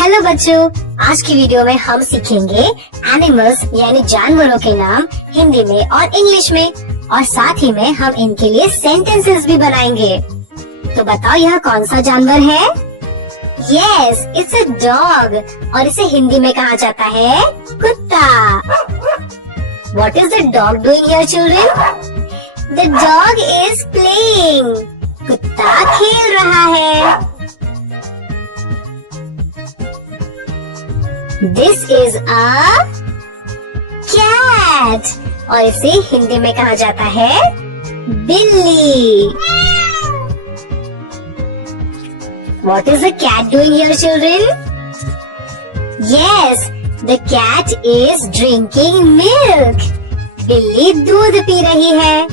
हेलो बच्चों, आज की वीडियो में हम सीखेंगे एनिमल्स यानी जानवरों के नाम हिंदी में और इंग्लिश में, और साथ ही में हम इनके लिए सेंटेंसेस भी बनाएंगे। तो बताओ यह कौन सा जानवर है? यस, इट्स अ डॉग, और इसे हिंदी में कहा जाता है कुत्ता। What is the dog doing here children? The dog is playing. कुत्ता खेल रहा है। This is a cat, और इसे हिंदी में कहा जाता है बिल्ली। What is the cat doing here, children? Yes, the cat is drinking milk. बिल्ली दूध पी रही है।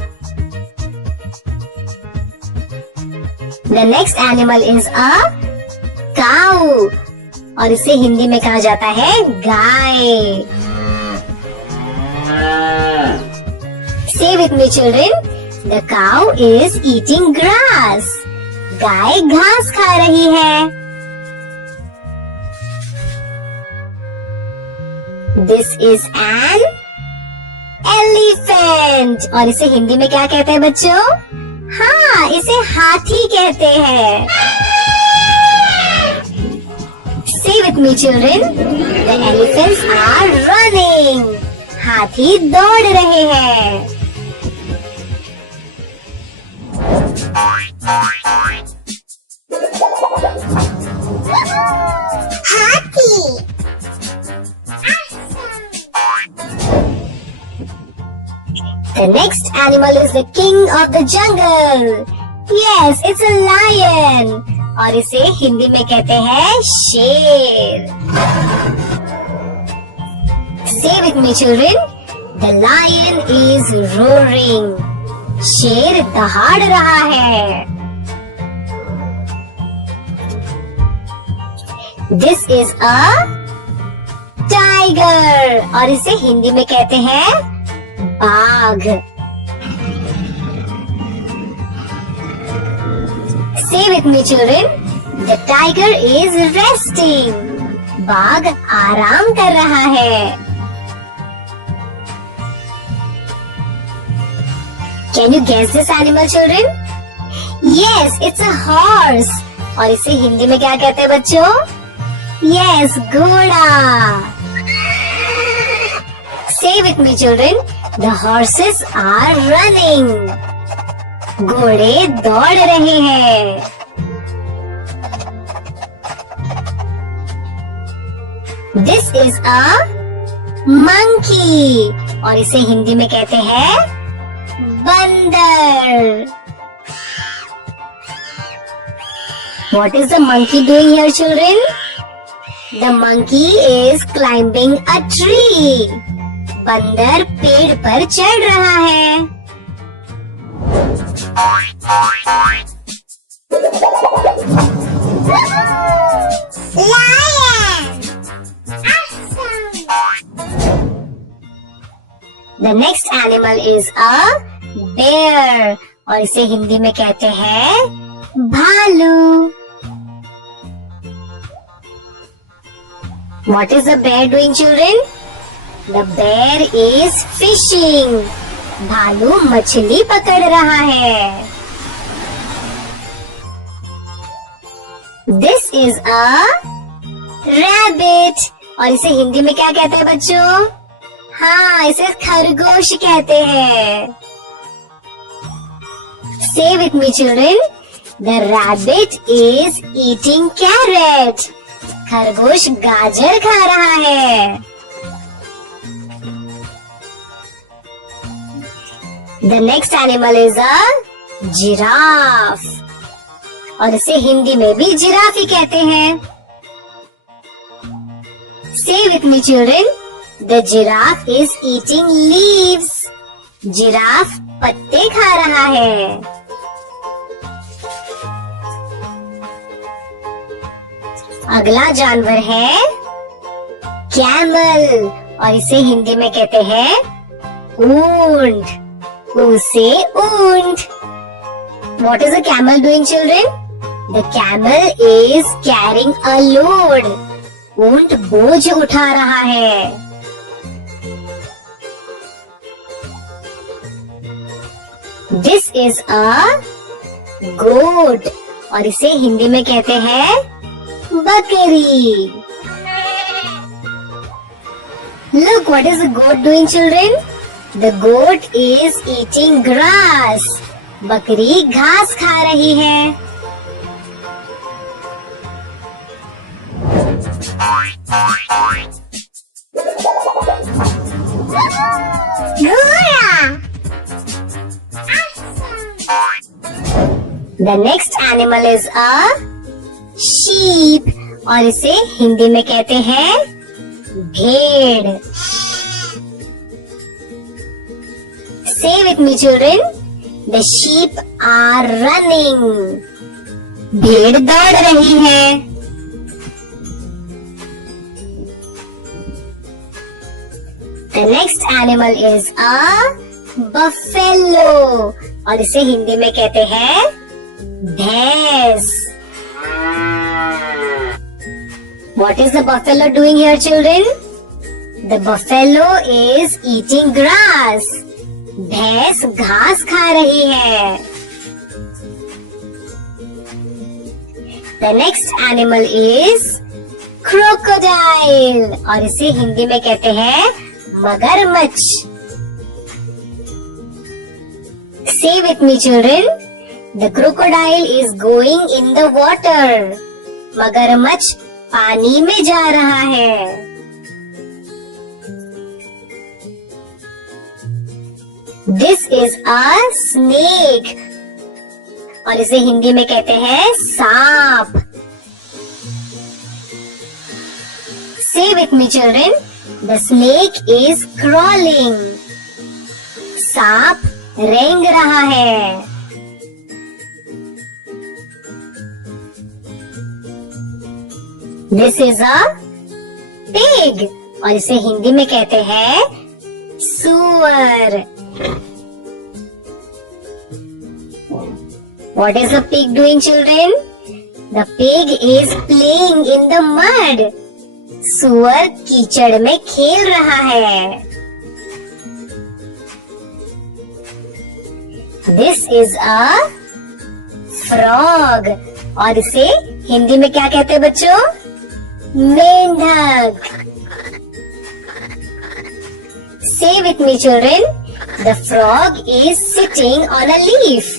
The next animal is a cow, और इसे हिंदी में कहा जाता है गाय। Say with me children, the cow is eating grass. गाय घास खा रही है। This is an elephant, और इसे हिंदी में क्या कहते हैं बच्चों? हाँ, इसे हाथी कहते हैं। Say with me children, the elephants are running. हाथी दौड़ रहे हैं। हाथी। The next animal is the king of the jungle. Yes, it's a lion. और इसे हिंदी में कहते हैं शेर। Say with me children, the lion is roaring. शेर दहाड़ रहा है। This is a tiger, और इसे हिंदी में कहते हैं बाघ। Say with me children, the tiger is resting. बाघ आराम कर रहा है। Can you guess this animal children? Yes, it's a horse, और इसे हिंदी में क्या कहते हैं बच्चों? Yes, घोड़ा। Say with me children, the horses are running. घोड़े दौड़ रहे हैं। This is a monkey, और इसे हिंदी में कहते हैं बंदर। What is the monkey doing here, children? The monkey is climbing a tree. बंदर पेड़ पर चढ़ रहा है। Lion. The next animal is a bear, और इसे हिंदी में कहते हैं भालू। What is the bear doing, children? The bear is fishing. भालू मछली पकड़ रहा है। This is a rabbit, और इसे हिंदी में क्या कहते हैं बच्चों? हाँ, इसे खरगोश कहते हैं। Say with me children, the rabbit is eating carrot. खरगोश गाजर खा रहा है। The next animal is a giraffe, और इसे हिंदी में भी जिराफ ही कहते हैं। Say with me children, the giraffe is eating leaves. Giraffe पत्ते खा रहा है। अगला जानवर है कैमल, और इसे हिंदी में कहते हैं ऊंट। उसे ऊंट। What is a camel doing, children? The camel is carrying a load. ऊंट बोझ उठा रहा है। दिस इज अ गोट और इसे हिंदी में कहते हैं बकरी। Look, what is the goat doing, children? The goat is eating grass. बकरी घास खा रही है। The next animal is a sheep और इसे हिंदी में कहते हैं भेड़। Say with me, children. The sheep are running. भेड़ दौड़ रही है। The next animal is a buffalo और इसे हिंदी में कहते हैं भैंस। What is the buffalo doing here, children? The buffalo is eating grass. भैंस घास खा रही है। The next animal is crocodile और इसे हिंदी में कहते हैं मगरमच्छ। Say with me, children. The crocodile is going in the water. मगरमच्छ पानी में जा रहा है। This is a snake और इसे हिंदी में कहते हैं सांप। Say with me, children. The snake is crawling. सांप रेंग रहा है। This is a pig और इसे हिंदी में कहते हैं सूअर। What is the pig doing, children? The pig is playing in the mud. सूअर कीचड़ में खेल रहा है। This is a frog और इसे हिंदी में क्या कहते हैं बच्चों? मेंढक। Say with me, children. The frog is sitting on a leaf.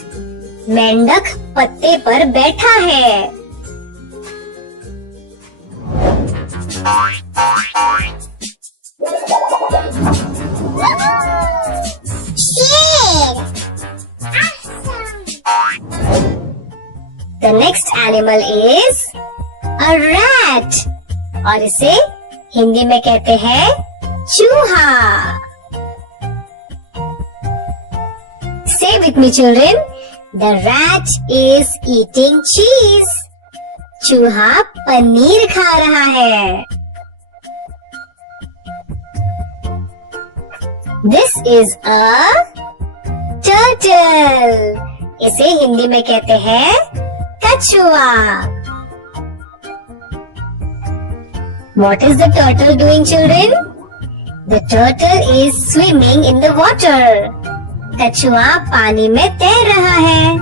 मेंढक पत्ते पर बैठा है। The next animal is a rat और इसे हिंदी में कहते हैं चूहा। Say with me, children. The rat is eating cheese. चूहा पनीर खा रहा है। This is a turtle. इसे हिंदी में कहते हैं कछुआ। What is the turtle doing, children? The turtle is swimming in the water. कछुआ पानी में तैर रहा है।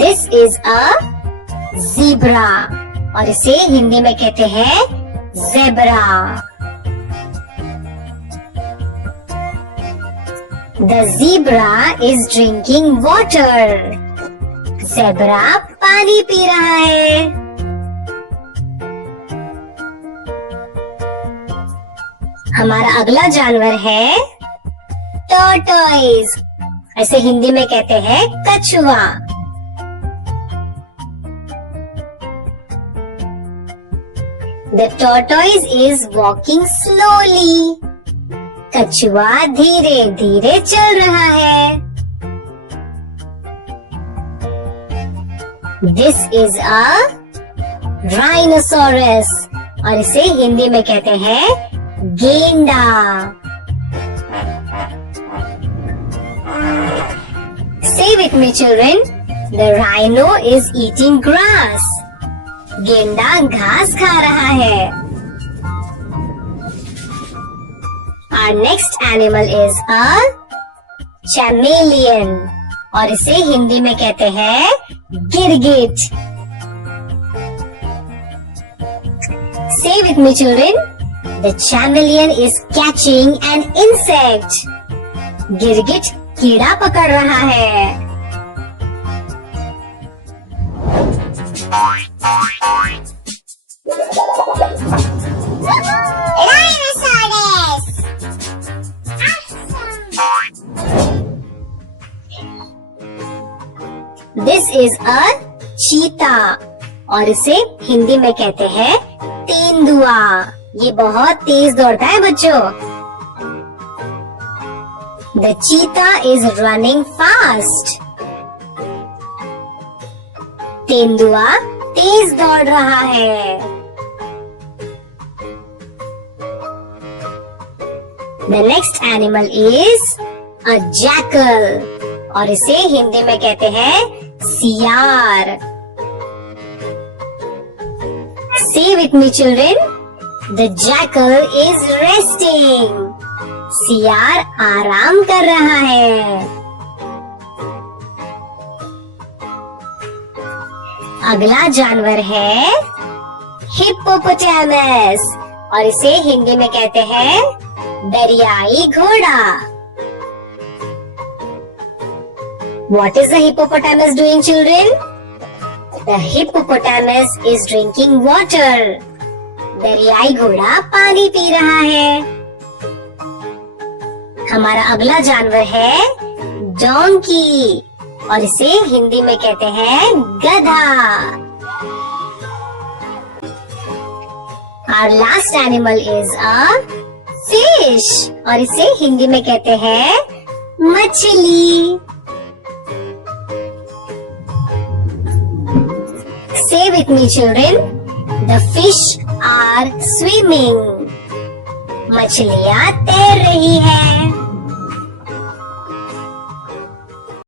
This is a zebra और इसे हिंदी में कहते हैं zebra। The zebra is drinking water. Zebra पानी पी रहा है। हमारा अगला जानवर है टॉर्टोइज, ऐसे हिंदी में कहते हैं कछुआ। The tortoise is walking slowly. कछुआ धीरे धीरे चल रहा है। This is a rhinoceros और इसे हिंदी में कहते हैं गेंडा। Say with me, children. The rhino is eating grass. गेंडा घास खा रहा है. Our next animal is a chameleon. और इसे हिंदी में कहते हैं गिरगिट. Say with me, children. The chameleon is catching an insect. गिरगिट कीड़ा पकड़ रहा है. This is a cheetah और इसे हिंदी में कहते हैं तेंदुआ. ये बहुत तेज दौड़ता है बच्चों. The cheetah is running fast. तेंदुआ तेज दौड़ रहा है. The next animal is a jackal और इसे हिंदी में कहते हैं सियार. Say with me, children. The jackal is resting. सियार आराम कर रहा है. अगला जानवर है हिप्पोपोटामस और इसे हिंदी में कहते हैं दरियाई घोड़ा. What is the hippopotamus doing, children? The hippopotamus is drinking water. दरियाई घोड़ा पानी पी रहा है. हमारा अगला जानवर है डोंकी और इसे हिंदी में कहते हैं गधा. Our last animal is a fish और इसे हिंदी में कहते हैं मछली. Say with me, children. The fish are swimming. मछलियाँ तैर रही है.